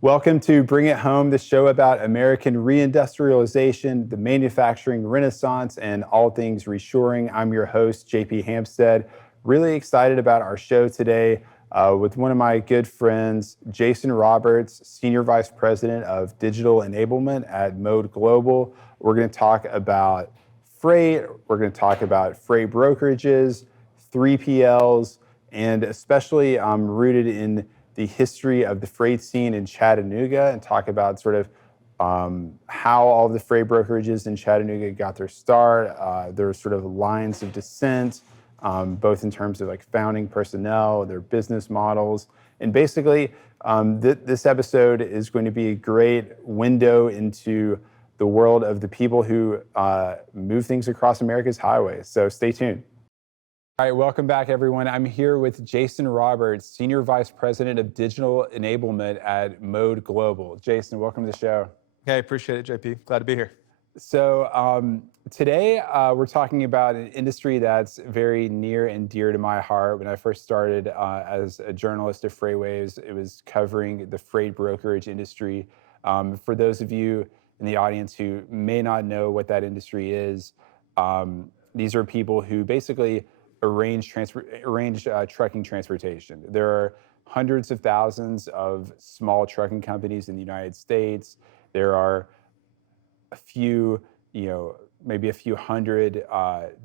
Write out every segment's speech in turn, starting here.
Welcome to Bring It Home, the show about American reindustrialization, the manufacturing renaissance, and all things reshoring. I'm your host, JP Hampstead. Really excited about our show today with one of my good friends, Jason Roberts, Senior Vice President of Digital Enablement at Mode Global. We're going to talk about freight, we're going to talk about freight brokerages, 3PLs, and especially rooted in the history of the freight scene in Chattanooga and talk about sort of how all the freight brokerages in Chattanooga got their start, their sort of lines of descent, both in terms of like founding personnel, their business models. And basically, this episode is going to be a great window into the world of the people who move things across America's highways. So stay tuned. All right, welcome back, everyone. I'm here with Jason Roberts, Senior Vice President of Digital Enablement at Mode Global. Jason, welcome to the show. Hey, appreciate it, JP. Glad to be here. So today we're talking about an industry that's very near and dear to my heart. When I first started as a journalist at FreightWaves, it was covering the freight brokerage industry. For those of you in the audience who may not know what that industry is, these are people who basically arrange trucking transportation. There are hundreds of thousands of small trucking companies in the United States. There are a few, maybe a few hundred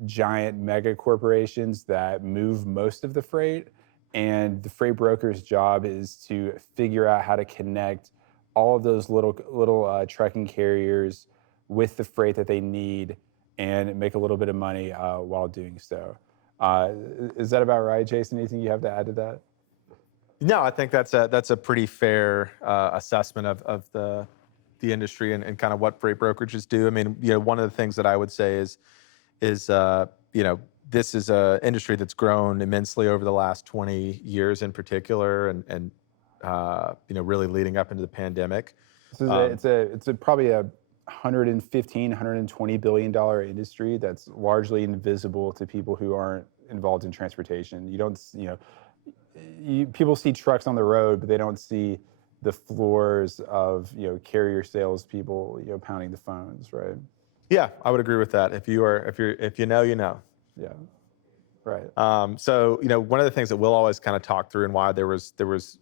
giant mega corporations that move most of the freight. And the freight broker's job is to figure out how to connect all of those little trucking carriers with the freight that they need and make a little bit of money while doing so. Is that about right, Jason? Anything you have to add to that? No, I think that's a pretty fair assessment of the industry and kind of what freight brokerages do. I mean, one of the things that I would say is this is an industry that's grown immensely over the last 20 years in particular, and really leading up into the pandemic. It's probably a $120 billion industry that's largely invisible to people who aren't involved in transportation. You don't, people see trucks on the road, but they don't see the floors of carrier salespeople pounding the phones, right? Yeah, I would agree with that. If you know, you know. Yeah, right. So one of the things that we'll always kind of talk through and why there was this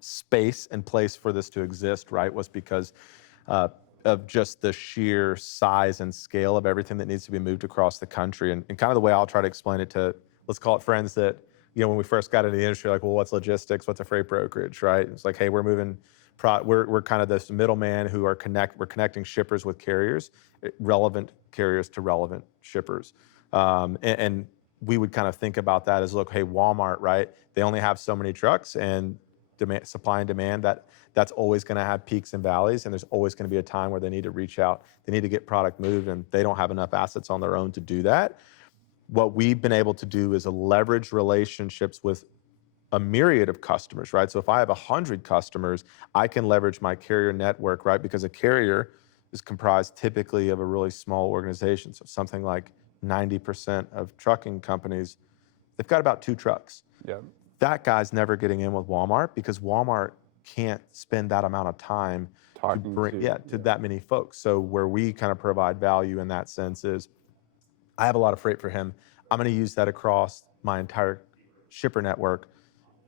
space and place for this to exist, right, was because of just the sheer size and scale of everything that needs to be moved across the country. And kind of the way I'll try to explain it to, let's call it friends that, when we first got into the industry, like, well, what's logistics? What's a freight brokerage, right? It's like, hey, we're moving, we're kind of this middleman who we're connecting shippers with carriers, relevant carriers to relevant shippers. And we would kind of think about that as, look, hey, Walmart, right? They only have so many trucks, and supply and demand, that's always going to have peaks and valleys, and there's always going to be a time where they need to reach out, they need to get product moved, and they don't have enough assets on their own to do that. What we've been able to do is leverage relationships with a myriad of customers, right? So if I have 100 customers, I can leverage my carrier network, right? Because a carrier is comprised typically of a really small organization. So something like 90% of trucking companies, they've got about 2 trucks. Yeah. That guy's never getting in with Walmart because Walmart can't spend that amount of time to that many folks. So where we kind of provide value in that sense is, I have a lot of freight for him. I'm going to use that across my entire shipper network.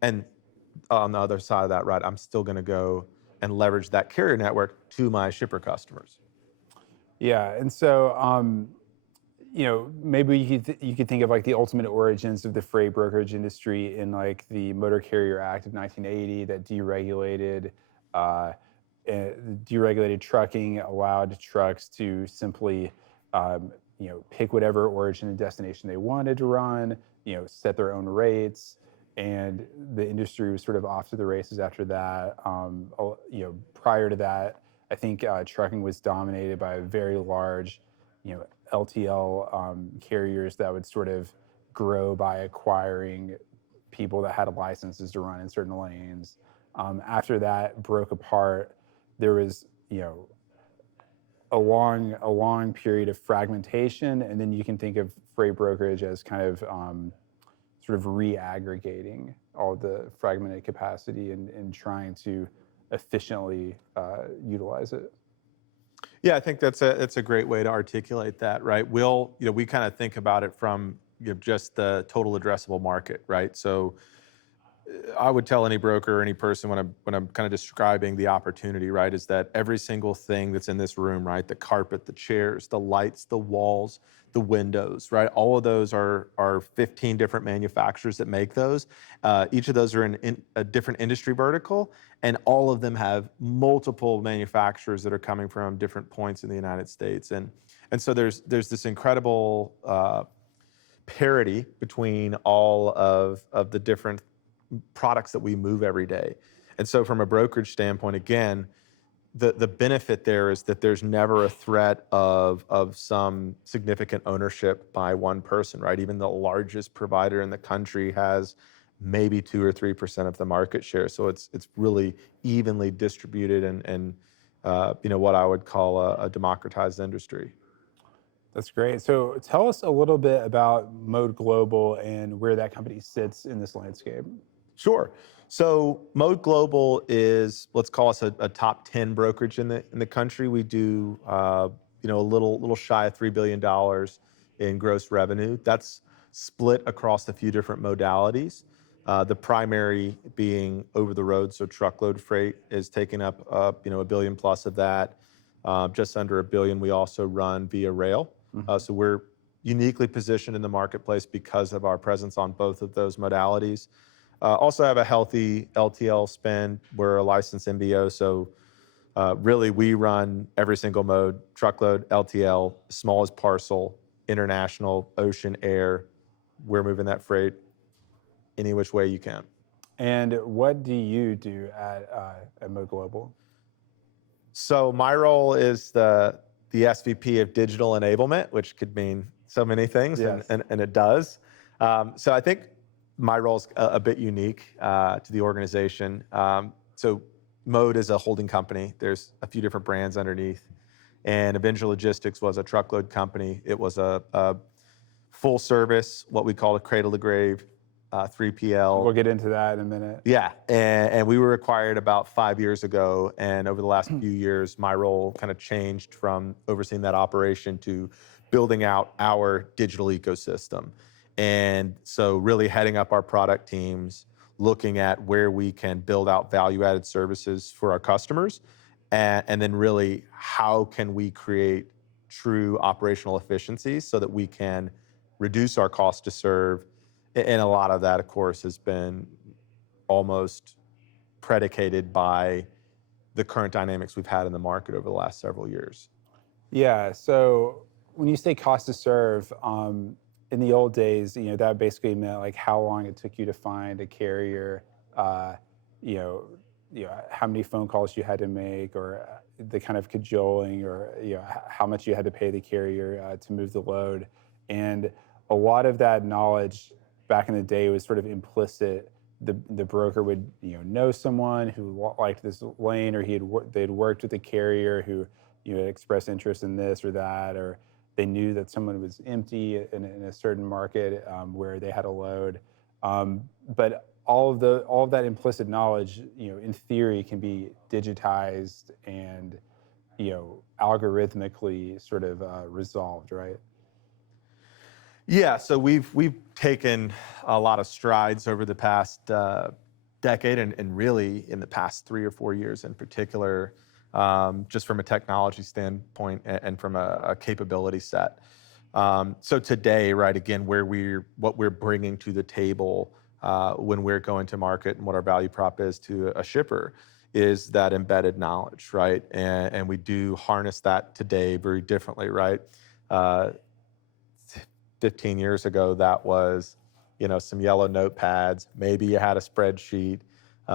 And on the other side of that, right, I'm still going to go and leverage that carrier network to my shipper customers. Yeah, and so maybe you could think of like the ultimate origins of the freight brokerage industry in like the Motor Carrier Act of 1980 that deregulated trucking, allowed trucks to simply pick whatever origin and destination they wanted to run, set their own rates, and the industry was sort of off to the races after that. Prior to that, I think trucking was dominated by a very large, LTL carriers that would sort of grow by acquiring people that had licenses to run in certain lanes. After that broke apart, there was, a long period of fragmentation, and then you can think of freight brokerage as kind of sort of re-aggregating all the fragmented capacity and trying to efficiently utilize it? Yeah, I think that's a great way to articulate that, right? We kind of think about it from just the total addressable market, right? So I would tell any broker or any person when I'm kind of describing the opportunity, right, is that every single thing that's in this room, right, the carpet, the chairs, the lights, the walls, the windows, right, all of those are 15 different manufacturers that make those. Each of those are in a different industry vertical, and all of them have multiple manufacturers that are coming from different points in the United States, and so there's this incredible parity between all of the different products that we move every day. And so from a brokerage standpoint, again, the benefit there is that there's never a threat of some significant ownership by one person, right? Even the largest provider in the country has maybe 2 or 3% of the market share. So it's really evenly distributed and what I would call a democratized industry. That's great. So tell us a little bit about Mode Global and where that company sits in this landscape. Sure. So Mode Global is, let's call us a top 10 brokerage in the country. We do a little shy of $3 billion in gross revenue. That's split across a few different modalities. The primary being over the road, so truckload freight is taking up $1 billion plus of that. Just under $1 billion we also run via rail. So we're uniquely positioned in the marketplace because of our presence on both of those modalities. Also have a healthy LTL spend. We're a licensed MBO, so really we run every single mode: truckload, LTL, small as parcel, international, ocean, air. We're moving that freight any which way you can. And what do you do at Mode Global? So my role is the SVP of Digital Enablement, which could mean so many things, Yes. and it does. So I think my role is a bit unique to the organization. So Mode is a holding company. There's a few different brands underneath. And Avenger Logistics was a truckload company. It was a full service, what we call a cradle-to-grave 3PL. We'll get into that in a minute. Yeah, and we were acquired about 5 years ago. And over the last few years, my role kind of changed from overseeing that operation to building out our digital ecosystem. And so really heading up our product teams, looking at where we can build out value-added services for our customers, and then really how can we create true operational efficiencies so that we can reduce our cost to serve. And a lot of that, of course, has been almost predicated by the current dynamics we've had in the market over the last several years. Yeah, so when you say cost to serve, in the old days, that basically meant like how long it took you to find a carrier, how many phone calls you had to make, or the kind of cajoling, or how much you had to pay the carrier to move the load. And a lot of that knowledge back in the day was sort of implicit. The broker would know someone who liked this lane, or they'd worked with a carrier who had expressed interest in this or that, or they knew that someone was empty in a certain market where they had a load. But all of that implicit knowledge, in theory, can be digitized and algorithmically sort of resolved, right? Yeah, so we've taken a lot of strides over the past decade, and really in the past 3 or 4 years in particular, just from a technology standpoint and from a capability set. So today, right, again, what we're bringing to the table when we're going to market and what our value prop is to a shipper is that embedded knowledge, right? And we do harness that today very differently, right? 15 years ago, that was, some yellow notepads. Maybe you had a spreadsheet.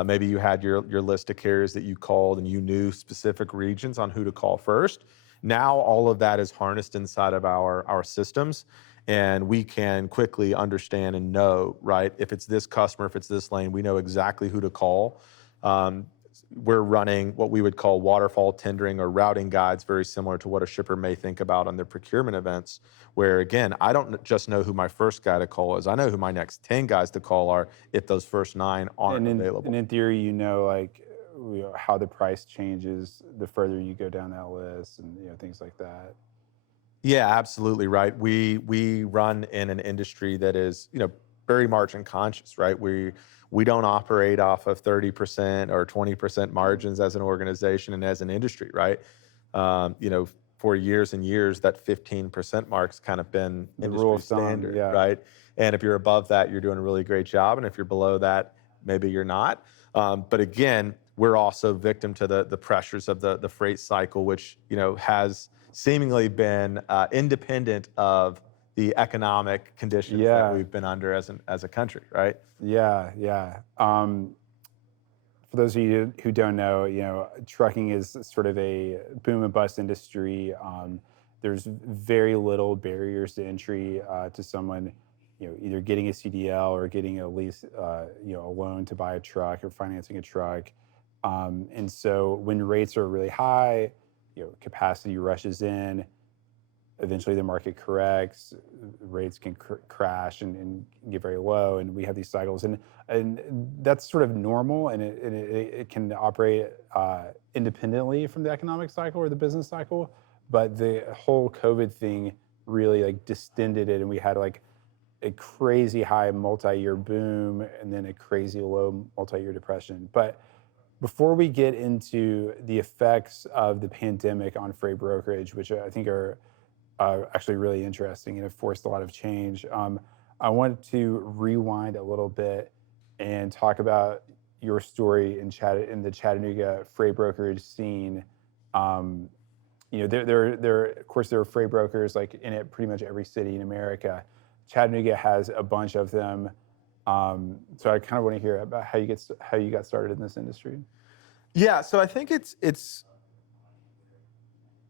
Maybe you had your list of carriers that you called, and you knew specific regions on who to call first. Now all of that is harnessed inside of our systems, and we can quickly understand and know, right, if it's this customer, if it's this lane, we know exactly who to call. we're running what we would call waterfall tendering or routing guides, very similar to what a shipper may think about on their procurement events, where again, I don't just know who my first guy to call is, I know who my next 10 guys to call are if those first 9 aren't available. And in theory, like how the price changes the further you go down that list, and things like that. Yeah, absolutely right. We run in an industry that is, very margin conscious, right? We don't operate off of 30% or 20% margins as an organization and as an industry, right? For years and years, that 15% mark's kind of been The industry rule of thumb, standard, yeah. right? And if you're above that, you're doing a really great job, and if you're below that, maybe you're not. But again, we're also victim to the pressures of the freight cycle, which has seemingly been independent of the economic conditions that we've been under as a country, right? Yeah. For those of you who don't know, trucking is sort of a boom and bust industry. There's very little barriers to entry to someone, either getting a CDL or getting a lease, a loan to buy a truck or financing a truck. And so when rates are really high, capacity rushes in. Eventually, the market corrects. Rates can crash and get very low, and we have these cycles, and that's sort of normal, and it can operate independently from the economic cycle or the business cycle. But the whole COVID thing really distended it, and we had a crazy high multi-year boom and then a crazy low multi-year depression. But before we get into the effects of the pandemic on freight brokerage, which I think are actually really interesting and have forced a lot of change, I want to rewind a little bit and talk about your story in the Chattanooga freight brokerage scene. Of course, there are freight brokers in pretty much every city in America. Chattanooga has a bunch of them. So I kind of want to hear about how you got started in this industry. Yeah, so I think it's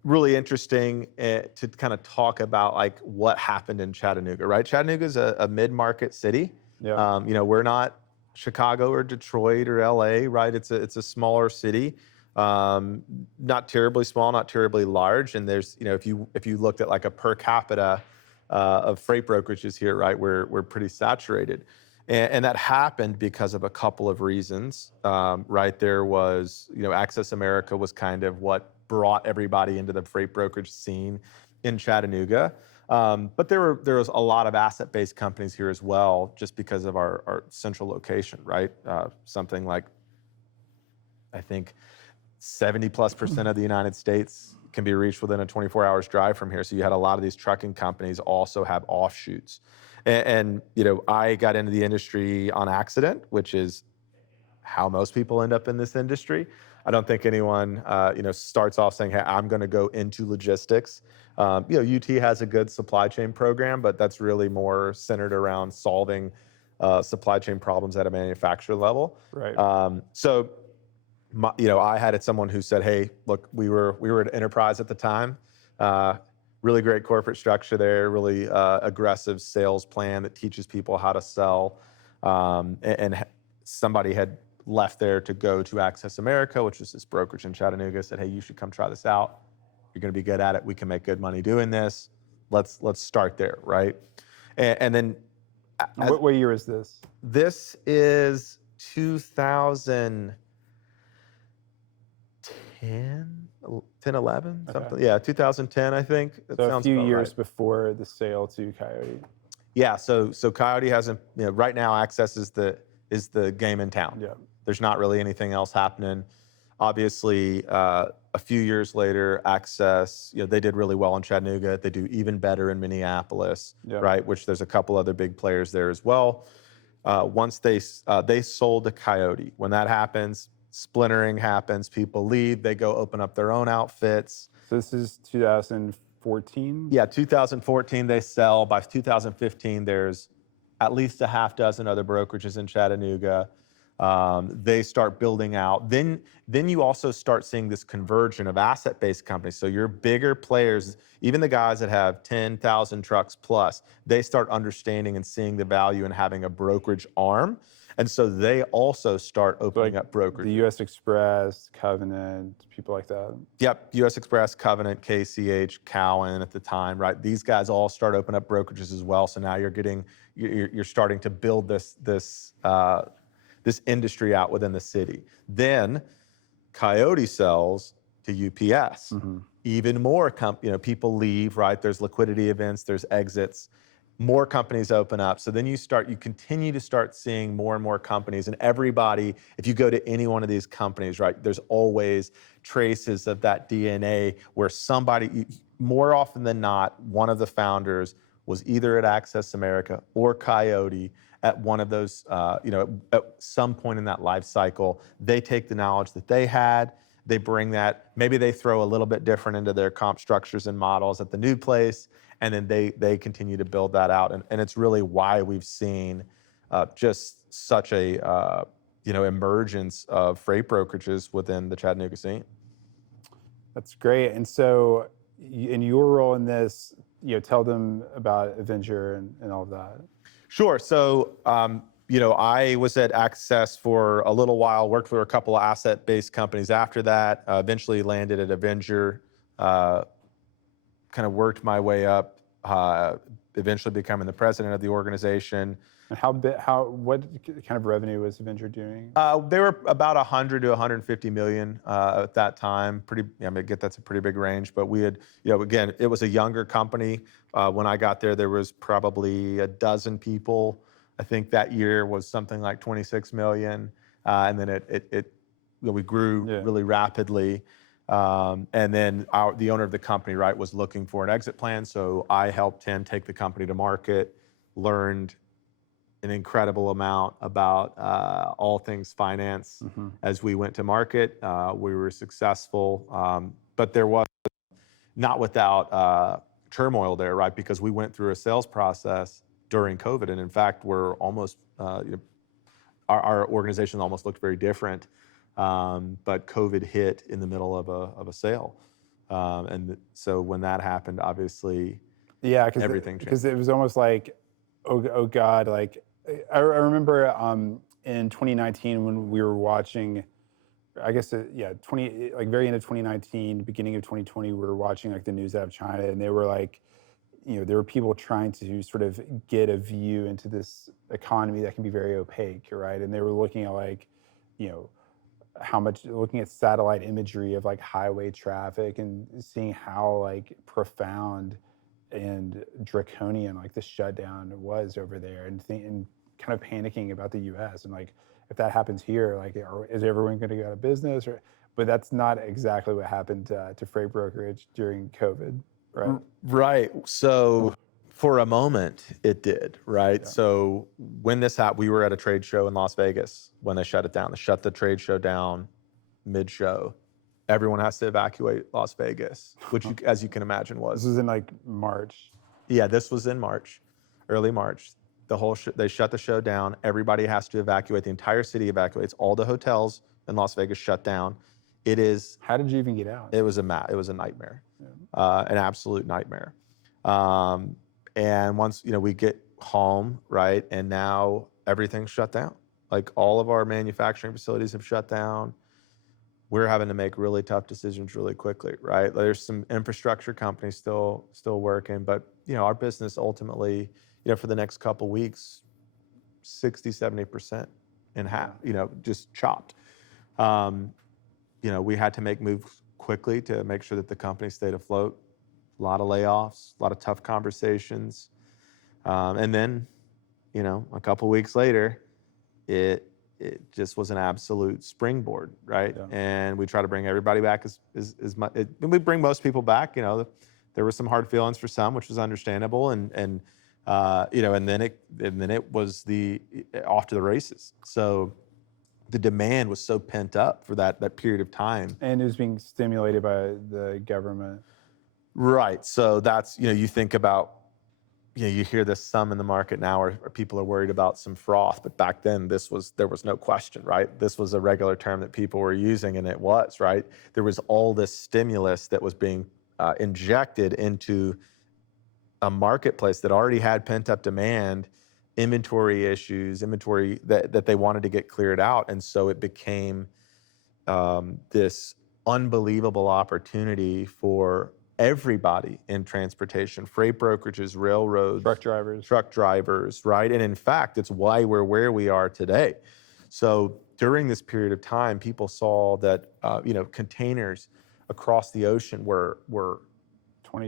really interesting to kind of talk about what happened in Chattanooga, right? Chattanooga is a mid-market city. Yeah. We're not Chicago or Detroit or LA, right? It's a smaller city, not terribly small, not terribly large. And there's, if you looked at a per capita of freight brokerages here, right, we're pretty saturated. And that happened because of a couple of reasons, right? There was, Access America was kind of what brought everybody into the freight brokerage scene in Chattanooga. But there was a lot of asset-based companies here as well, just because of our central location, right? Something like, I think, 70+% of the United States can be reached within a 24 hours drive from here. So you had a lot of these trucking companies also have offshoots. And I got into the industry on accident, which is how most people end up in this industry. I don't think anyone, starts off saying, hey, I'm going to go into logistics. UT has a good supply chain program, but that's really more centered around solving supply chain problems at a manufacturer level. Right. I had someone who said, hey, look, we were at Enterprise at the time. Really great corporate structure there, really aggressive sales plan that teaches people how to sell. And somebody had left there to go to Access America, which is this brokerage in Chattanooga, said, hey, you should come try this out. You're going to be good at it. We can make good money doing this. Let's start there, right? And then... What year is this? This is 2010, 11, something. Okay. Yeah, 2010, I think. That So a sounds few about years right. before the sale to Coyote. Yeah, so Coyote hasn't, right now Access is the game in town. Yeah. There's not really anything else happening. Obviously, a few years later, Access, they did really well in Chattanooga. They do even better in Minneapolis, Yeah. right? Which there's a couple other big players there as well. Once they sold to Coyote. When that happens, splintering happens. People leave. They go open up their own outfits. So this is 2014? Yeah, 2014 they sell. By 2015, there's at least a half dozen other brokerages in Chattanooga. They start building out. Then you also start seeing this conversion of asset-based companies. So your bigger players, even the guys that have 10,000 trucks plus, they start understanding and seeing the value in having a brokerage arm. And so they also start opening up brokerage. The U.S. Express, Covenant, people like that. Yep, U.S. Express, Covenant, KCH, Cowan at the time, right? These guys all start opening up brokerages as well. So now you're starting to build this industry out within the city. Then Coyote sells to UPS. Even more people leave, right? There's liquidity events, there's exits. More companies open up. So then you continue to start seeing more and more companies, and everybody, if you go to any one of these companies, right, there's always traces of that DNA where somebody, more often than not, one of the founders was either at Access America or Coyote at one of those, at some point in that life cycle. They take the knowledge that they had, they bring that, maybe they throw a little bit different into their comp structures and models at the new place, and then they continue to build that out. And it's really why we've seen just such a emergence of freight brokerages within the Chattanooga scene. That's great. And so in your role in this, tell them about Avenger and all of that. Sure. So, I was at Access for a little while, worked for a couple of asset-based companies after that, eventually landed at Avenger, kind of worked my way up, eventually becoming the president of the organization. And what kind of revenue was Avenger doing? They were about 100 to 150 million at that time. That's a pretty big range, but we had, again, it was a younger company. When I got there, there was probably a dozen people. I think that year was something like 26 million. And then we grew really rapidly. And then the owner of the company, right, was looking for an exit plan. So I helped him take the company to market, learned an incredible amount about all things finance as we went to market. We were successful, but there was not without turmoil there, right? Because we went through a sales process during COVID. And in fact, we're almost, our organization almost looked very different. But COVID hit in the middle of a sale. And so when that happened, obviously, everything changed. Because it was almost like, oh God, like, I remember in 2019 when we were watching, I guess, very end of 2019, beginning of 2020, we were watching like the news out of China, and they were like, there were people trying to sort of get a view into this economy that can be very opaque, right? And they were looking at like, looking at satellite imagery of like highway traffic and seeing how like profound and draconian like the shutdown was over there, and kind of panicking about the U.S. and like, if that happens here, like, is everyone going to go out of business? But that's not exactly what happened to freight brokerage during COVID, right? Right. So for a moment, it did, right? Yeah. So when this happened, we were at a trade show in Las Vegas when they shut it down. They shut the trade show down mid-show. Everyone has to evacuate Las Vegas, which, as you can imagine, was. This was in like March. Yeah, this was in March, early March. They shut the show down. Everybody has to evacuate. The entire city evacuates. All the hotels in Las Vegas shut down. It is. How did you even get out? It was a nightmare, an absolute nightmare. And once we get home, right, and now everything's shut down. Like all of our manufacturing facilities have shut down. We're having to make really tough decisions really quickly, right? There's some infrastructure companies still working, but our business ultimately, for the next couple weeks, 60-70% in half, just chopped. We had to make moves quickly to make sure that the company stayed afloat. A lot of layoffs, a lot of tough conversations. And then, a couple weeks later, it just was an absolute springboard, right? Yeah. And we try to bring everybody back as much. We bring most people back. There were some hard feelings for some, which was understandable, and then it was off to the races. So the demand was so pent up for that period of time, and it was being stimulated by the government. Right. So that's you think about. You hear this some in the market now where people are worried about some froth, but back then there was no question, right? This was a regular term that people were using, and it was, right? There was all this stimulus that was being injected into a marketplace that already had pent-up demand, inventory issues, inventory that they wanted to get cleared out. And so it became this unbelievable opportunity for everybody in transportation, freight brokerages, railroads, truck drivers, right? And in fact, it's why we're where we are today. So during this period of time, people saw that containers across the ocean were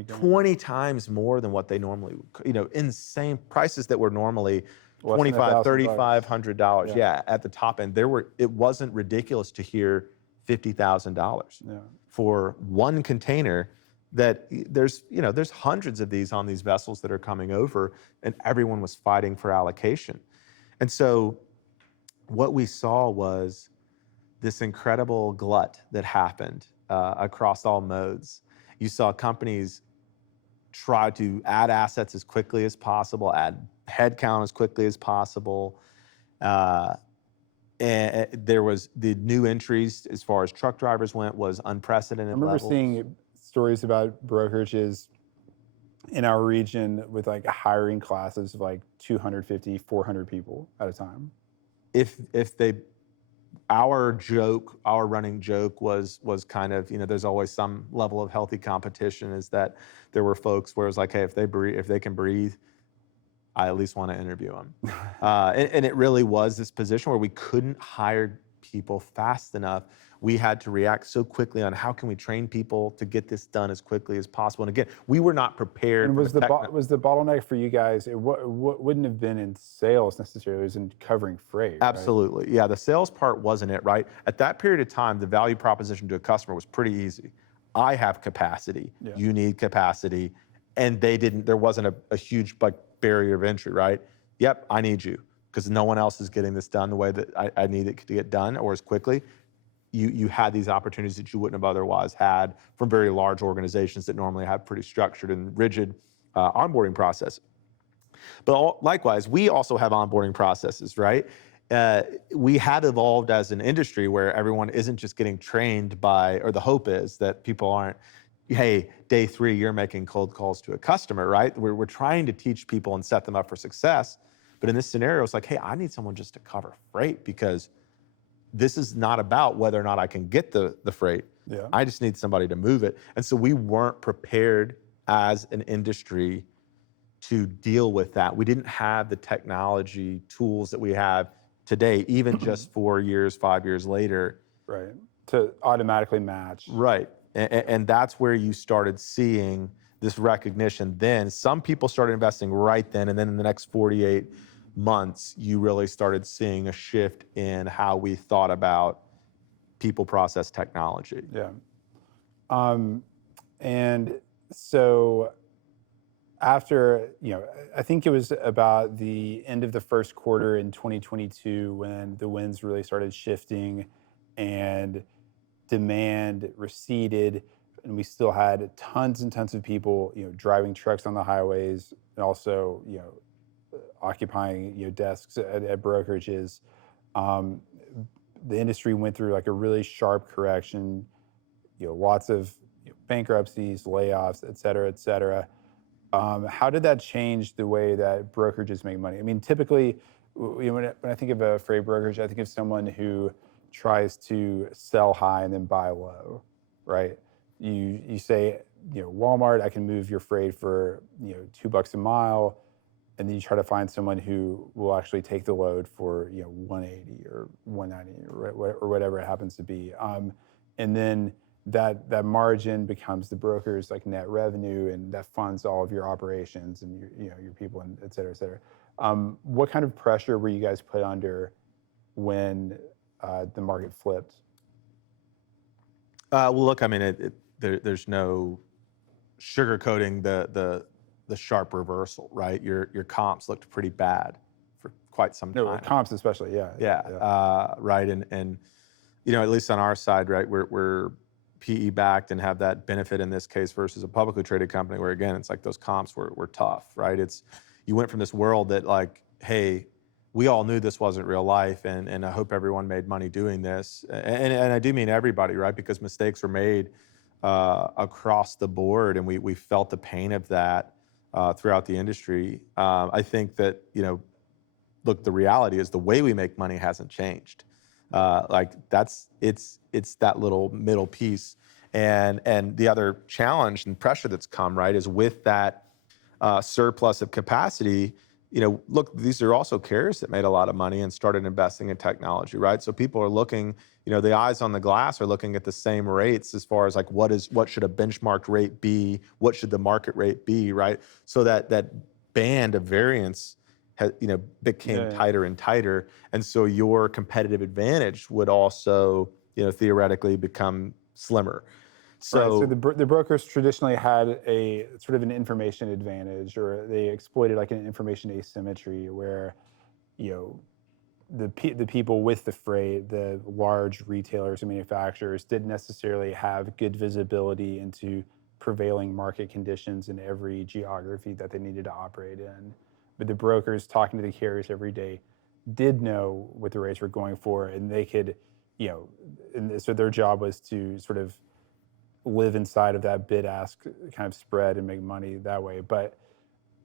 20 times more than what they normally, insane prices that were normally $2,500, $3,500. Yeah, at the top end. It wasn't ridiculous to hear $50,000 for one container. That there's hundreds of these on these vessels that are coming over, and everyone was fighting for allocation. And so what we saw was this incredible glut that happened across all modes. You saw companies try to add assets as quickly as possible, add headcount as quickly as possible. And there was the new entries as far as truck drivers went was unprecedented. I remember seeing stories about brokerages in our region with like hiring classes of like 250, 400 people at a time. Our running joke was kind of, there's always some level of healthy competition, is that there were folks where it was like, hey, if they can breathe, I at least want to interview them. And it really was this position where we couldn't hire people fast enough. We had to react so quickly on how can we train people to get this done as quickly as possible. And again, we were not prepared. And was the bottleneck for you guys, it wouldn't have been in sales necessarily, it was in covering freight, Absolutely. Right? Yeah, the sales part wasn't it, right? At that period of time, the value proposition to a customer was pretty easy. I have capacity, you need capacity. And there wasn't a huge barrier of entry, right? Yep, I need you, because no one else is getting this done the way that I need it to get done, or as quickly. You had these opportunities that you wouldn't have otherwise had from very large organizations that normally have pretty structured and rigid onboarding process. But likewise, we also have onboarding processes, right? We have evolved as an industry where everyone isn't just getting trained or the hope is that people aren't, hey, day 3, you're making cold calls to a customer, right? We're trying to teach people and set them up for success. But in this scenario, it's like, hey, I need someone just to cover freight, because this is not about whether or not I can get the freight. I just need somebody to move it. And so we weren't prepared as an industry to deal with that. We didn't have the technology tools that we have today, even just 4 years, 5 years later. Right, to automatically match. Right, and that's where you started seeing this recognition then. Some people started investing right then, and then in the next 48 months, you really started seeing a shift in how we thought about people, process, technology. Yeah. And so after, I think it was about the end of the first quarter in 2022 when the winds really started shifting and demand receded, and we still had tons and tons of people, driving trucks on the highways, and also, occupying desks at brokerages. The industry went through like a really sharp correction, lots of bankruptcies, layoffs, et cetera, et cetera. How did that change the way that brokerages make money? I mean, typically, when I think of a freight brokerage, I think of someone who tries to sell high and then buy low, right? You say, Walmart, I can move your freight for $2 a mile. And then you try to find someone who will actually take the load for 180 or 190 or whatever it happens to be, and then that margin becomes the broker's like net revenue, and that funds all of your operations and your people, and et cetera, et cetera. What kind of pressure were you guys put under when the market flipped? Well, look, I mean, there's no sugarcoating the sharp reversal, right? Your comps looked pretty bad for quite some time. No, comps especially, yeah. Right, and at least on our side, right, we're PE backed and have that benefit in this case versus a publicly traded company where, again, it's like those comps were tough, right? You went from this world that like, hey, we all knew this wasn't real life, and I hope everyone made money doing this, and I do mean everybody, right? Because mistakes were made across the board, and we felt the pain of that throughout the industry. I think that look, the reality is the way we make money hasn't changed. Like it's that little middle piece. And the other challenge and pressure that's come, right, is with that surplus of capacity. Look, these are also carriers that made a lot of money and started investing in technology, right? So people are looking, the eyes on the glass are looking at the same rates as far as like what should a benchmarked rate be, what should the market rate be, right? So that band of variance became tighter and tighter, and so your competitive advantage would also, theoretically become slimmer. So the brokers traditionally had a sort of an information advantage, or they exploited like an information asymmetry where, the people with the freight, the large retailers and manufacturers, didn't necessarily have good visibility into prevailing market conditions in every geography that they needed to operate in. But the brokers, talking to the carriers every day, did know what the rates were going for, and they could, and so their job was to sort of live inside of that bid-ask kind of spread and make money that way. But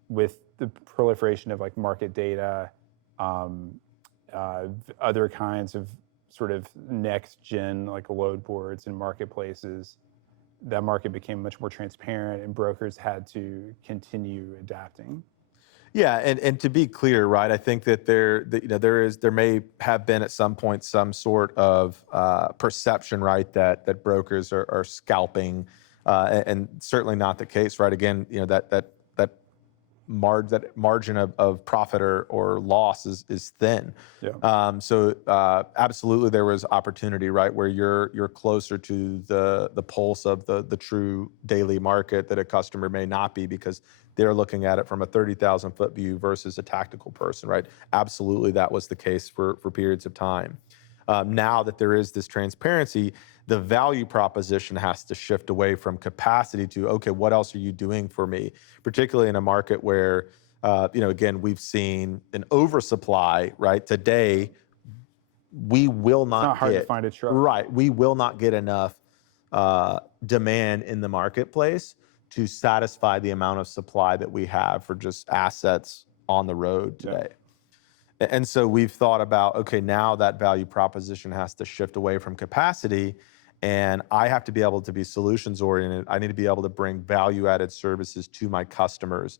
with the proliferation of like market data, other kinds of sort of next gen like load boards and marketplaces, that market became much more transparent, and brokers had to continue adapting. Yeah, and to be clear, right? I think that there may have been at some point some sort of perception, right, that brokers are scalping, and certainly not the case, right? Again, that margin of profit or loss is thin. Yeah. So absolutely, there was opportunity, right, where you're closer to the pulse of the true daily market that a customer may not be, because they're looking at it from a 30,000 foot view versus a tactical person, right? Absolutely, that was the case for periods of time. Now that there is this transparency, the value proposition has to shift away from capacity to, okay, what else are you doing for me? Particularly in a market where, again, we've seen an oversupply, right? Today, we will not It's not hard to find a truck. Right, we will not get enough demand in the marketplace to satisfy the amount of supply that we have for just assets on the road today. Yeah. And so we've thought about, okay, now that value proposition has to shift away from capacity, and I have to be able to be solutions oriented. I need to be able to bring value added services to my customers.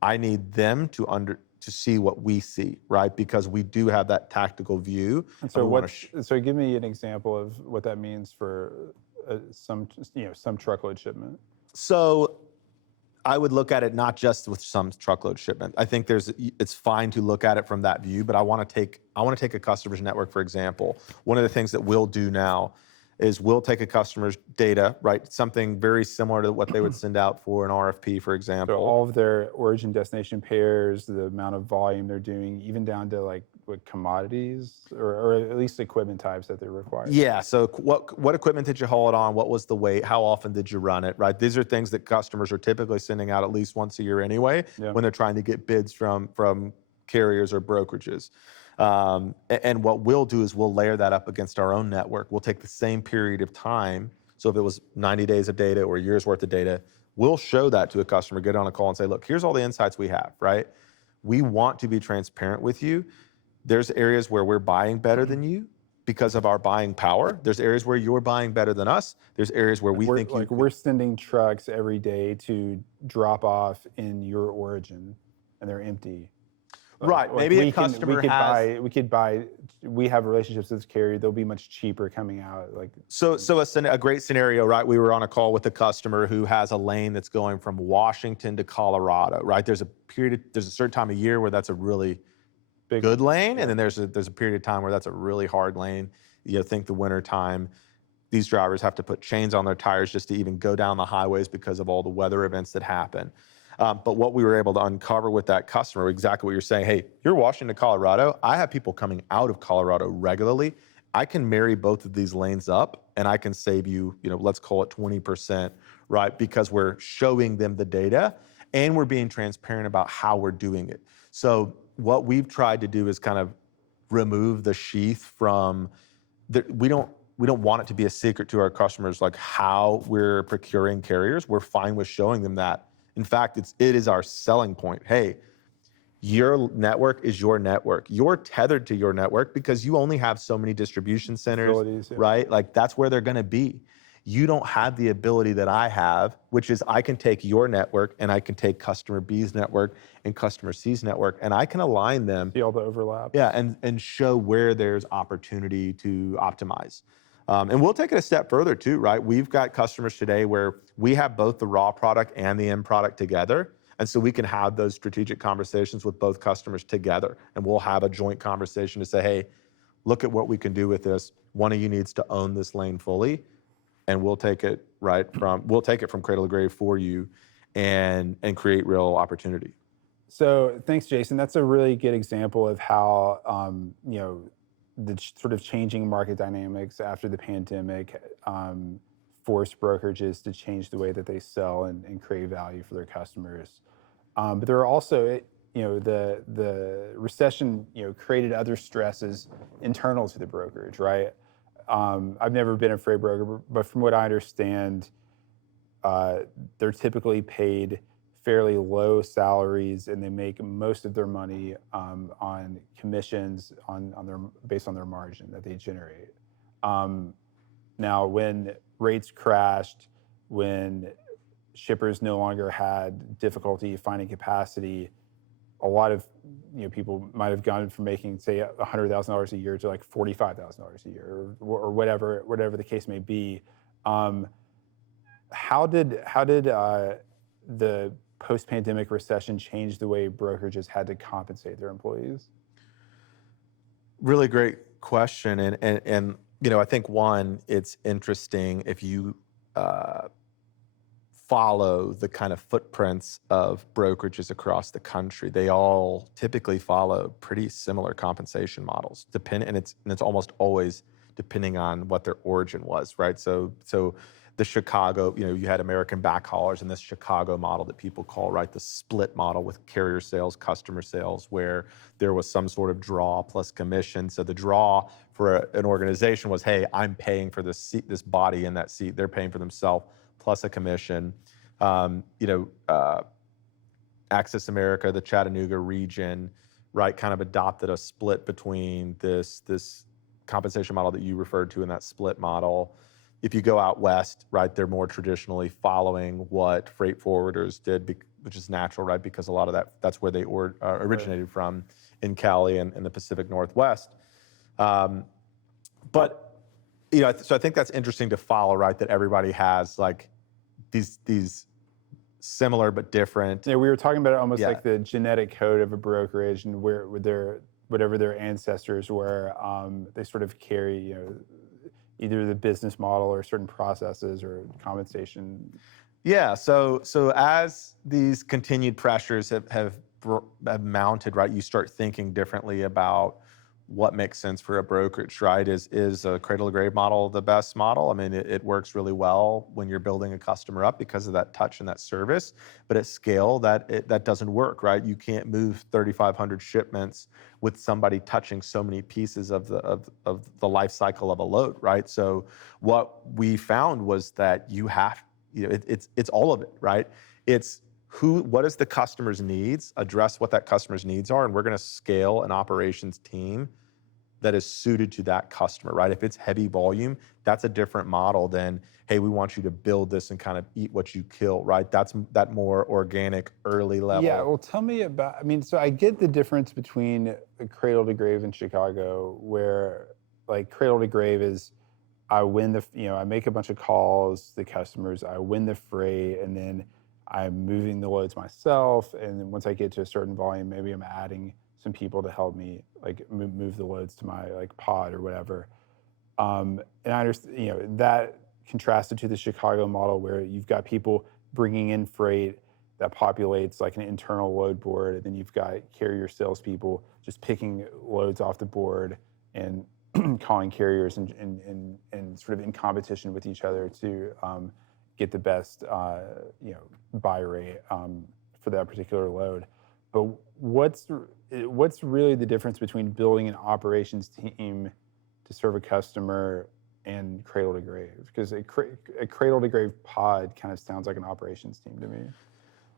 I need them to see what we see, right? Because we do have that tactical view. And so so give me an example of what that means for some truckload shipment. So I would look at it not just with some truckload shipment. I think it's fine to look at it from that view, but I want to take a customer's network, for example. One of the things that we'll do now is we'll take a customer's data, right? Something very similar to what they would send out for an RFP, for example. So all of their origin destination pairs, the amount of volume they're doing, even down to like what commodities or at least equipment types that they're required. Yeah. So what equipment did you haul it on? What was the weight? How often did you run it? Right. These are things that customers are typically sending out at least once a year anyway, when they're trying to get bids from carriers or brokerages. And what we'll do is we'll layer that up against our own network. We'll take the same period of time. So if it was 90 days of data or a year's worth of data, we'll show that to a customer, get on a call and say, look, here's all the insights we have, right? We want to be transparent with you. There's areas where we're buying better than you because of our buying power. There's areas where you're buying better than us. There's areas where we're sending trucks every day to drop off in your origin and they're empty. Right. Maybe a customer we have relationships with this carrier. They'll be much cheaper coming out. So a great scenario, right? We were on a call with a customer who has a lane that's going from Washington to Colorado, right? There's a certain time of year where that's a really good lane, and then there's a period of time where that's a really hard lane. Think the winter time. These drivers have to put chains on their tires just to even go down the highways because of all the weather events that happen. But what we were able to uncover with that customer, exactly what you're saying, hey, you're Washington, Colorado. I have people coming out of Colorado regularly. I can marry both of these lanes up and I can save you, let's call it 20%, right? Because we're showing them the data and we're being transparent about how we're doing it. So what we've tried to do is kind of remove the sheath from, we don't want it to be a secret to our customers, like how we're procuring carriers. We're fine with showing them that. In fact, it is our selling point. Hey, Your network is your network. You're tethered to your network because you only have so many distribution centers, Facilities, yeah. right? Like that's where they're going to be. You don't have the ability that I have, which is I can take your network and I can take customer B's network and customer C's network, and I can align them. See all the overlaps. Yeah, and show where there's opportunity to optimize. And we'll take it a step further too, right? We've got customers today where we have both the raw product and the end product together. And so we can have those strategic conversations with both customers together. And we'll have a joint conversation to say, hey, look at what we can do with this. One of you needs to own this lane fully. And we'll take it from cradle to grave for you and create real opportunity. So thanks, Jason. That's a really good example of how the sort of changing market dynamics after the pandemic forced brokerages to change the way that they sell and create value for their customers. But there are also, the recession, created other stresses internal to the brokerage, right? I've never been a freight broker, but from what I understand, they're typically paid fairly low salaries, and they make most of their money on commissions based on their margin that they generate. Now, when rates crashed, when shippers no longer had difficulty finding capacity, a lot of people might have gone from making, say, $100,000 a year to like $45,000 a year, or whatever the case may be. How did the post-pandemic recession change the way brokerages had to compensate their employees? Really great question, and I think one, it's interesting if you follow the kind of footprints of brokerages across the country. They all typically follow pretty similar compensation models, and it's almost always depending on what their origin was, right? So the Chicago, you had American backhaulers and this Chicago model that people call, right, the split model with carrier sales, customer sales, where there was some sort of draw plus commission. So the draw for an organization was, hey, I'm paying for this seat, this body in that seat. They're paying for themselves plus a commission. Access America, the Chattanooga region, right, kind of adopted a split between this compensation model that you referred to in that split model. If you go out west, right, they're more traditionally following what freight forwarders did, which is natural, right, because a lot of that's where they originated from in Cali and in the Pacific Northwest. So I think that's interesting to follow, right, that everybody has like these similar but different. Yeah, we were talking about it almost like the genetic code of a brokerage, and whatever their ancestors were, they sort of carry, either the business model or certain processes or compensation. Yeah. So as these continued pressures have mounted, right, you start thinking differently about what makes sense for a brokerage, right? Is a cradle-to-grave model the best model? I mean, it works really well when you're building a customer up because of that touch and that service, but at scale, that doesn't work, right? You can't move 3,500 shipments with somebody touching so many pieces of the life cycle of a load, right? So what we found was that it's all of it, right? It's what is the customer's needs, address what that customer's needs are, and we're going to scale an operations team that is suited to that customer, right? If it's heavy volume, that's a different model than, hey, we want you to build this and kind of eat what you kill, right? That's that more organic, early level. Yeah, well, tell me about, so I get the difference between cradle to grave in Chicago, where like cradle to grave is, I win I make a bunch of calls to the customers, I win the freight, and then I'm moving the loads myself. And then once I get to a certain volume, maybe I'm adding some people to help me like move the loads to my like pod or whatever. And I understand, that contrasted to the Chicago model where you've got people bringing in freight that populates like an internal load board, and then you've got carrier salespeople just picking loads off the board and calling carriers and sort of in competition with each other to get the best buy rate for that particular load. But what's really the difference between building an operations team to serve a customer and cradle to grave? Because a cradle to grave pod kind of sounds like an operations team to me.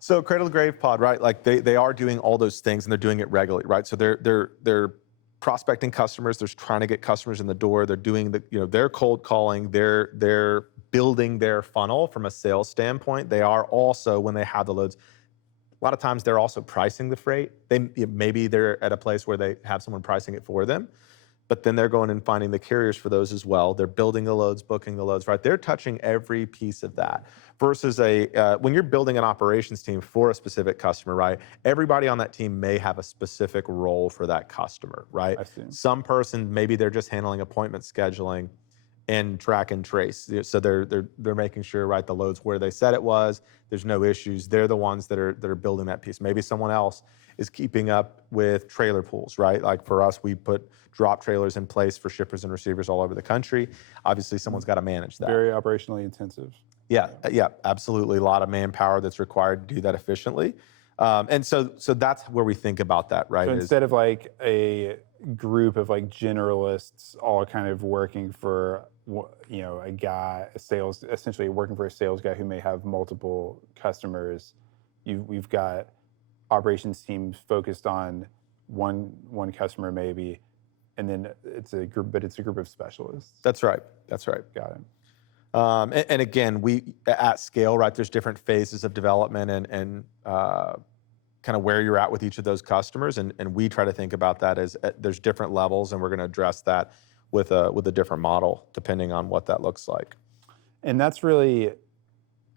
So cradle-to-grave pod, right? Like they are doing all those things and they're doing it regularly, right? So they're prospecting customers. They're trying to get customers in the door. They're doing they're cold calling. They're building their funnel from a sales standpoint. They are also, when they have the loads, a lot of times they're also pricing the freight. Maybe they're at a place where they have someone pricing it for them, but then they're going and finding the carriers for those as well. They're building the loads, booking the loads, right? They're touching every piece of that. Versus when you're building an operations team for a specific customer, right? Everybody on that team may have a specific role for that customer, right? I see. Some person, maybe they're just handling appointment scheduling and track and trace. So they're making sure, right, the load's where they said it was. There's no issues. They're the ones that are building that piece. Maybe someone else is keeping up with trailer pools, right? Like for us, we put drop trailers in place for shippers and receivers all over the country. Obviously, someone's got to manage that. Very operationally intensive. Yeah, absolutely. A lot of manpower that's required to do that efficiently. And so that's where we think about that, right? So instead of like a group of like generalists all kind of working for, a guy, essentially working for a sales guy who may have multiple customers, we've got operations teams focused on one customer maybe, and then it's a group of specialists. That's right. Got it. And again, we at scale, right? There's different phases of development and kind of where you're at with each of those customers, and we try to think about that as there's different levels, and we're going to address that with a different model depending on what that looks like. And that's really,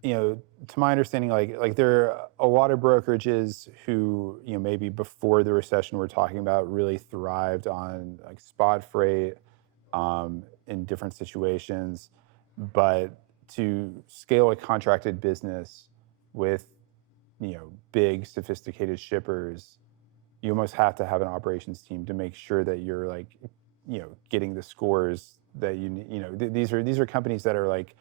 to my understanding, like there are a lot of brokerages who, maybe before the recession we're talking about, really thrived on like spot freight in different situations. But to scale a contracted business with, big sophisticated shippers, you almost have to have an operations team to make sure that you're like, getting the scores that these are companies that are like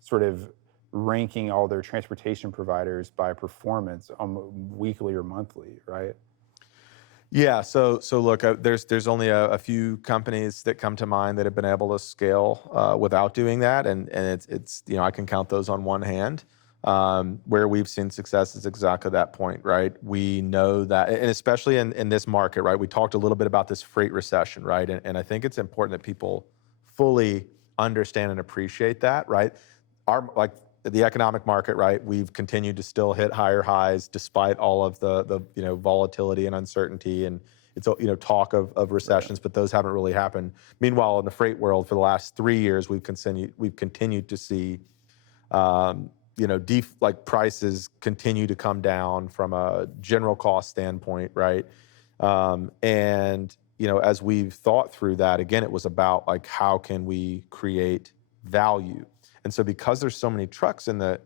sort of ranking all their transportation providers by performance weekly or monthly, right? Yeah. So look, there's only a few companies that come to mind that have been able to scale without doing that, and it's I can count those on one hand. Where we've seen success is exactly that point, right? We know that, and especially in this market, right? We talked a little bit about this freight recession, right? And I think it's important that people fully understand and appreciate that, right? The economic market, right? We've continued to still hit higher highs despite all of the volatility and uncertainty, and it's talk of recessions, but those haven't really happened. Meanwhile, in the freight world, for the last 3 years, we've continued to see prices continue to come down from a general cost standpoint, right? And as we've thought through that, again, it was about like how can we create value. And so because there's so many trucks in the,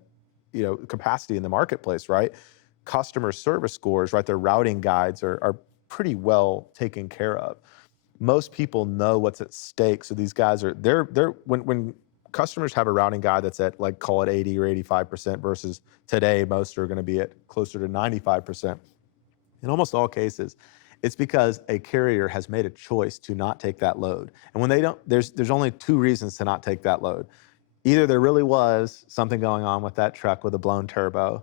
capacity in the marketplace, right? Customer service scores, right? Their routing guides are pretty well taken care of. Most people know what's at stake. So these guys when customers have a routing guide that's at like, call it 80 or 85% versus today, most are going to be at closer to 95%. In almost all cases, it's because a carrier has made a choice to not take that load. And when they don't, there's only 2 reasons to not take that load. Either there really was something going on with that truck with a blown turbo,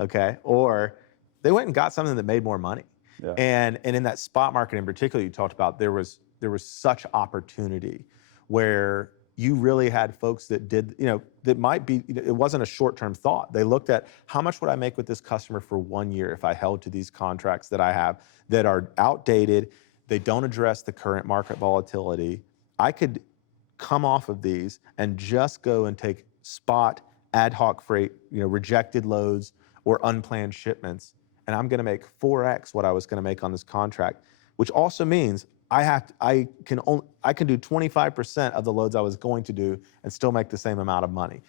okay, or they went and got something that made more money. Yeah. And in that spot market in particular, you talked about there was such opportunity where you really had folks that did, that might be, it wasn't a short-term thought. They looked at how much would I make with this customer for 1 year if I held to these contracts that I have that are outdated, they don't address the current market volatility. I could come off of these and just go and take spot ad hoc freight, rejected loads or unplanned shipments, and I'm going to make 4x what I was going to make on this contract, which also means I can do 25% of the loads I was going to do and still make the same amount of money.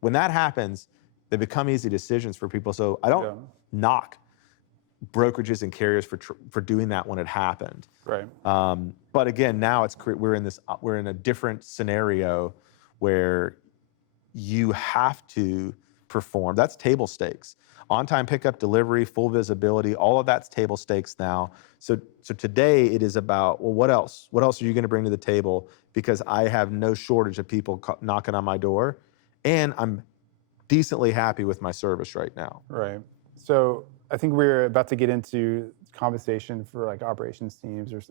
When that happens, they become easy decisions for people. So I don't knock brokerages and carriers for doing that when it happened. Right. But again, now we're in a different scenario where you have to perform. That's table stakes. On-time pickup, delivery, full visibility, all of that's table stakes now. So today it is about, well, what else? What else are you going to bring to the table? Because I have no shortage of people knocking on my door, and I'm decently happy with my service right now. Right. So I think we're about to get into compensation for like operations teams or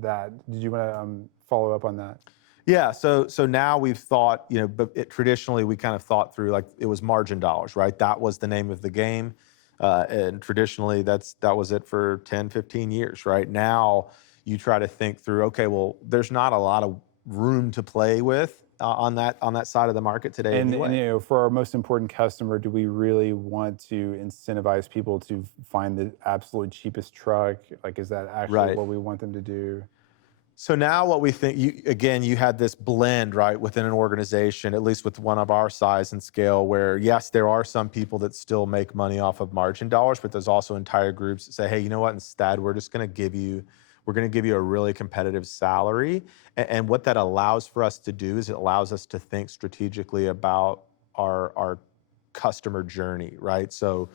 that. Did you want to follow up on that? Yeah, so now we've thought, but traditionally we kind of thought through like it was margin dollars, right? That was the name of the game. And traditionally that was it for 10, 15 years, right? Now you try to think through, okay, well, there's not a lot of room to play with on that side of the market today And anyway. for our most important customer, do we really want to incentivize people to find the absolute cheapest truck? Like, is that actually Right. what we want them to do? So now what we think, you had this blend, right, within an organization, at least with one of our size and scale, where yes, there are some people that still make money off of margin dollars, but there's also entire groups that say, hey, you know what, instead, we're going to give you a really competitive salary. And what that allows for us to do is it allows us to think strategically about our customer journey, right? So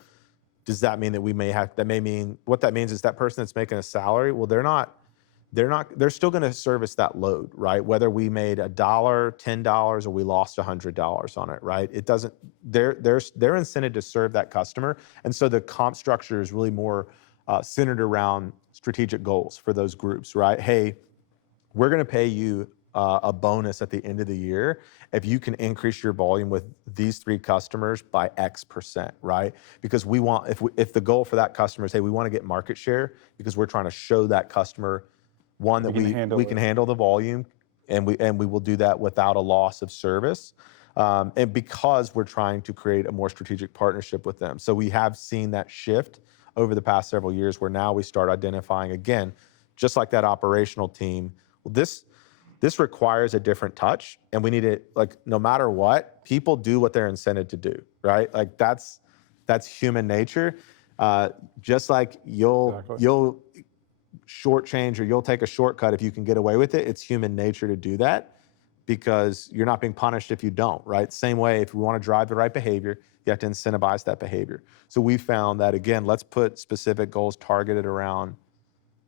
does that mean that what that means is that person that's making a salary, well, they're still going to service that load, right? Whether we made $1, $10, or we lost $100 on it, right? It doesn't, they're incented to serve that customer. And so the comp structure is really more centered around strategic goals for those groups, right? Hey, we're going to pay you a bonus at the end of the year if you can increase your volume with these 3 customers by X%, right? Because we want, if the goal for that customer is, hey, we want to get market share because we're trying to show that customer, one, that we can handle the volume, and we will do that without a loss of service, and because we're trying to create a more strategic partnership with them. So we have seen that shift over the past several years, where now we start identifying, again, just like that operational team. Well, this requires a different touch, and we need it. Like, no matter what, people do what they're incented to do, right? Like that's human nature. Just like you'll shortchange, or you'll take a shortcut if you can get away with it. It's human nature to do that because you're not being punished if you don't, right? Same way, if we want to drive the right behavior, you have to incentivize that behavior. So we found that, again, let's put specific goals targeted around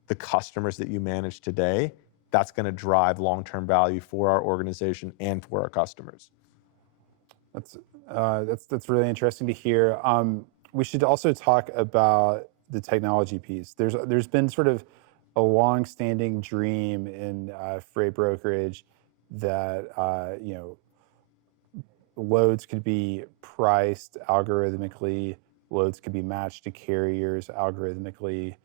the customers that you manage today. That's going to drive long-term value for our organization and for our customers. That's really interesting to hear. We should also talk about the technology piece. There's been sort of a long-standing dream in freight brokerage that loads could be priced algorithmically, loads could be matched to carriers algorithmically,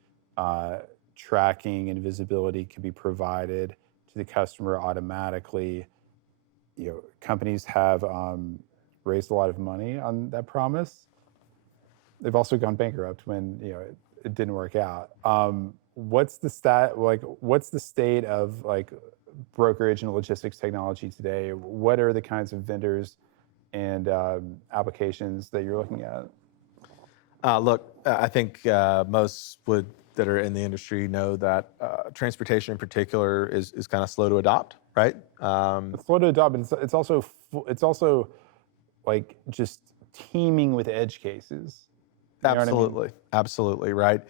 tracking and visibility could be provided to the customer automatically. Companies have raised a lot of money on that promise. They've also gone bankrupt when it didn't work out. What's the state of like brokerage and logistics technology today? What are the kinds of vendors and applications that you're looking at? Look, I think most that are in the industry know that transportation in particular is kind of slow to adopt, right? It's slow to adopt, but it's also like just teeming with edge cases. Absolutely, absolutely, right.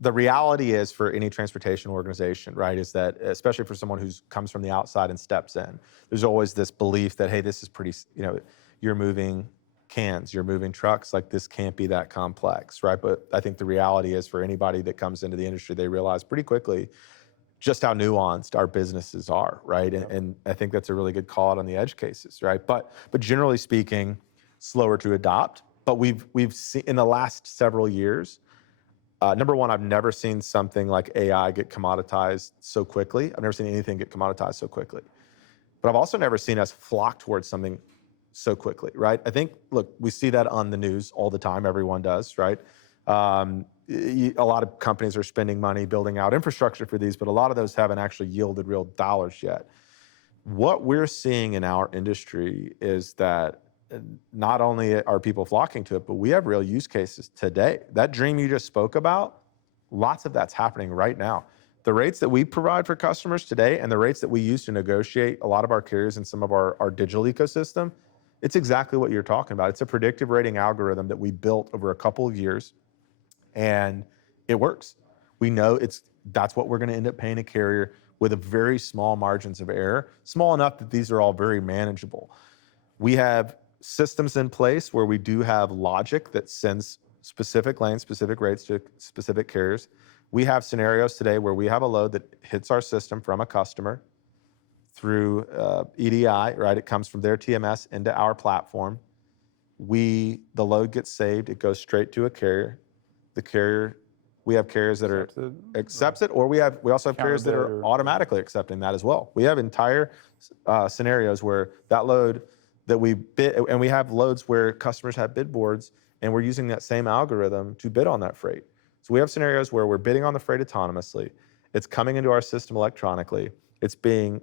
The reality is, for any transportation organization, right, is that, especially for someone who comes from the outside and steps in, there's always this belief that, hey, this is pretty, you're moving cans, you're moving trucks, like this can't be that complex, right? But I think the reality is, for anybody that comes into the industry, they realize pretty quickly just how nuanced our businesses are, right? And I think that's a really good call out on the edge cases, right? But generally speaking, slower to adopt. But we've seen in the last several years, number one, I've never seen something like AI get commoditized so quickly. I've never seen anything get commoditized so quickly. But I've also never seen us flock towards something so quickly, right? I think, look, we see that on the news all the time. Everyone does, right? A lot of companies are spending money building out infrastructure for these, but a lot of those haven't actually yielded real dollars yet. What we're seeing in our industry is that not only are people flocking to it, but we have real use cases today. That dream you just spoke about, lots of that's happening right now. The rates that we provide for customers today and the rates that we use to negotiate a lot of our carriers and some of our digital ecosystem, it's exactly what you're talking about. It's a predictive rating algorithm that we built over a couple of years, and it works. We know that's what we're going to end up paying a carrier with a very small margins of error, small enough that these are all very manageable. We have systems in place where we do have logic that sends specific lanes, specific rates to specific carriers. We have scenarios today where we have a load that hits our system from a customer through EDI, right? It comes from their TMS into our platform. The load gets saved, it goes straight to a carrier. The carrier, we have carriers that accepts it, or we also have carriers that are automatically accepting that as well. We have entire scenarios where that load that we bid, and we have loads where customers have bid boards, and we're using that same algorithm to bid on that freight. So we have scenarios where we're bidding on the freight autonomously. It's coming into our system electronically. It's being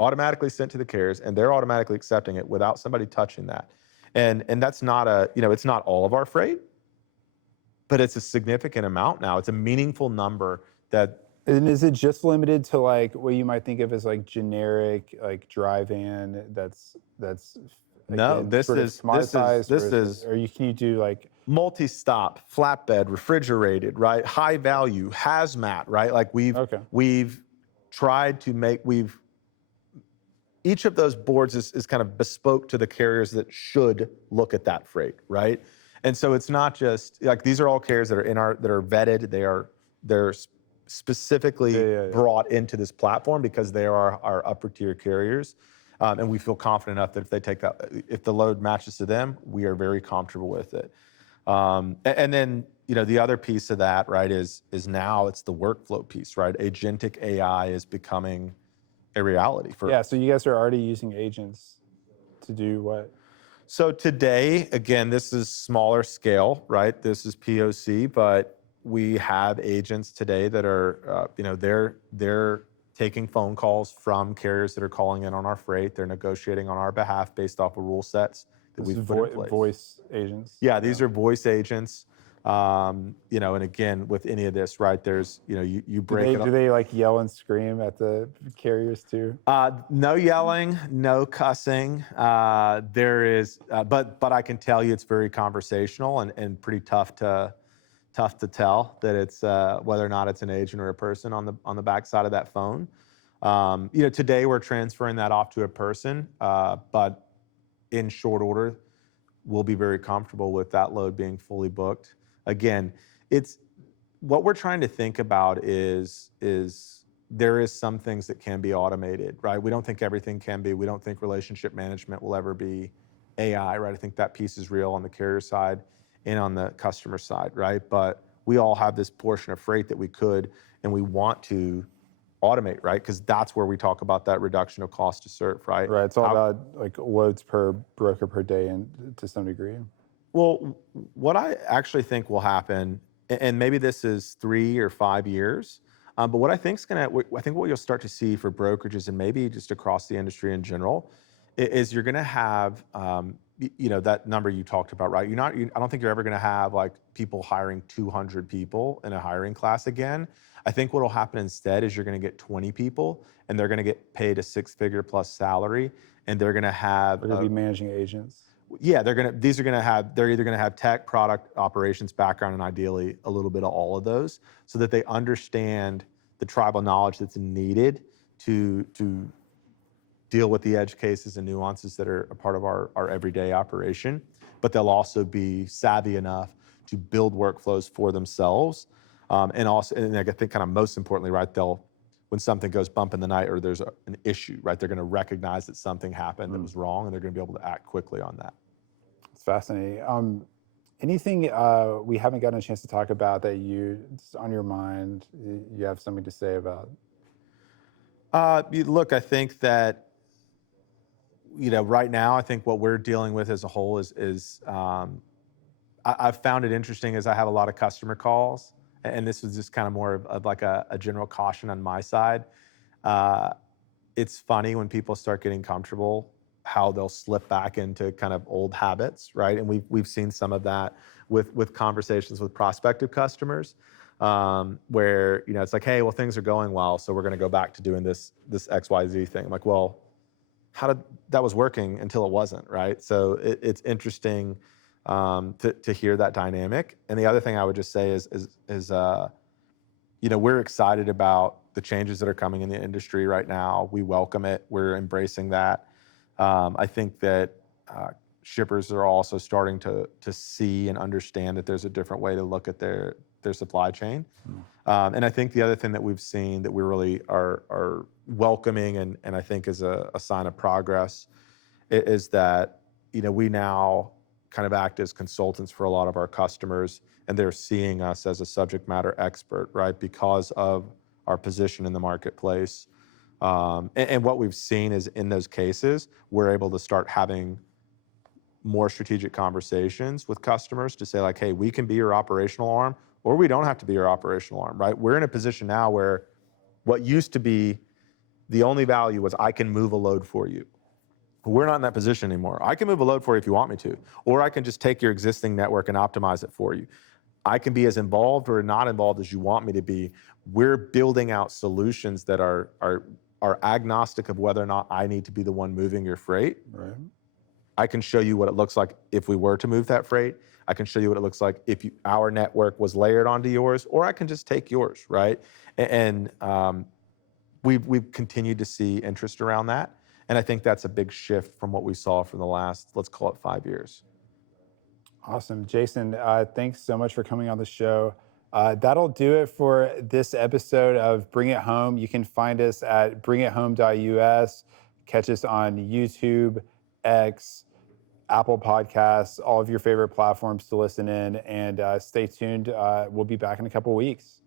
automatically sent to the carriers, and they're automatically accepting it without somebody touching that. And that's not it's not all of our freight, but it's a significant amount now. It's a meaningful number that. And is it just limited to like what you might think of as like generic like dry van that's no, again, this is or can you do like multi-stop, flatbed, refrigerated, right? High value, hazmat, right? Like we've tried to each of those boards is kind of bespoke to the carriers that should look at that freight, right? And so it's not just like these are all carriers that are that are vetted. They're specifically brought into this platform because they are our upper tier carriers, and we feel confident enough that if the load matches to them, we are very comfortable with it. And then the other piece of that, right, is now it's the workflow piece, right? Agentic AI is becoming a reality so you guys are already using agents to do what? So today, again, this is smaller scale, right? This is POC, but we have agents today that are, they're taking phone calls from carriers that are calling in on our freight. They're negotiating on our behalf based off of rule sets that we've put in place. Voice agents. Yeah, these are voice agents. And again, with any of this, right, there's, you break it up. Do they like yell and scream at the carriers too? No yelling, no cussing. There is, but I can tell you it's very conversational and pretty tough to tell that it's whether or not it's an agent or a person on the back side of that phone. Today we're transferring that off to a person, but in short order, we'll be very comfortable with that load being fully booked. Again, it's what we're trying to think about is there is some things that can be automated, right? We don't think everything can be. We don't think relationship management will ever be AI, right? I think that piece is real on the carrier side and on the customer side, right? But we all have this portion of freight that we could and we want to automate, right? Because that's where we talk about that reduction of cost to serve, right? Right. It's all about like loads per broker per day, and to some degree. Well, what I actually think will happen, and maybe this is 3 or 5 years, but what I think what you'll start to see for brokerages and maybe just across the industry in general, is you're going to have, that number you talked about, right? I don't think you're ever going to have like people hiring 200 people in a hiring class again. I think what will happen instead is you're going to get 20 people, and they're going to get paid a 6-figure plus salary, and they're going to be managing agents. Yeah, they're either going to have tech, product, operations background, and ideally a little bit of all of those, so that they understand the tribal knowledge that's needed to deal with the edge cases and nuances that are a part of our everyday operation. But they'll also be savvy enough to build workflows for themselves, and I think kind of most importantly, right, when something goes bump in the night or there's an issue, right, they're going to recognize that something happened that was wrong, and they're going to be able to act quickly on that. It's fascinating. Anything we haven't gotten a chance to talk about that it's on your mind, you have something to say about? Look, I think that, right now, I think what we're dealing with as a whole is I've found it interesting as I have a lot of customer calls, and this was just kind of more of like a general caution on my side. It's funny when people start getting comfortable how they'll slip back into kind of old habits, right? And we've seen some of that with conversations with prospective customers, where it's like, hey, well, things are going well, so we're going to go back to doing this XYZ thing. I'm like, well, that was working until it wasn't, right? So it's interesting to hear that dynamic. And the other thing I would just say is we're excited about the changes that are coming in the industry right now. We welcome it. We're embracing that. I think that shippers are also starting to see and understand that there's a different way to look at their supply chain. And I think the other thing that we've seen that we really are welcoming and I think is a sign of progress is that, we now kind of act as consultants for a lot of our customers, and they're seeing us as a subject matter expert, right? Because of our position in the marketplace. And what we've seen is in those cases, we're able to start having more strategic conversations with customers to say like, hey, we can be your operational arm, or we don't have to be your operational arm, right? We're in a position now where what used to be the only value was I can move a load for you. We're not in that position anymore. I can move a load for you if you want me to, or I can just take your existing network and optimize it for you. I can be as involved or not involved as you want me to be. We're building out solutions that are agnostic of whether or not I need to be the one moving your freight. Right. I can show you what it looks like if we were to move that freight. I can show you what it looks like if our network was layered onto yours, or I can just take yours, right? And we've continued to see interest around that. And I think that's a big shift from what we saw from the last, let's call it 5 years. Awesome. Jason, thanks so much for coming on the show. That'll do it for this episode of Bring It Home. You can find us at bringithome.us. Catch us on YouTube, X, Apple Podcasts, all of your favorite platforms to listen in. And stay tuned. We'll be back in a couple weeks.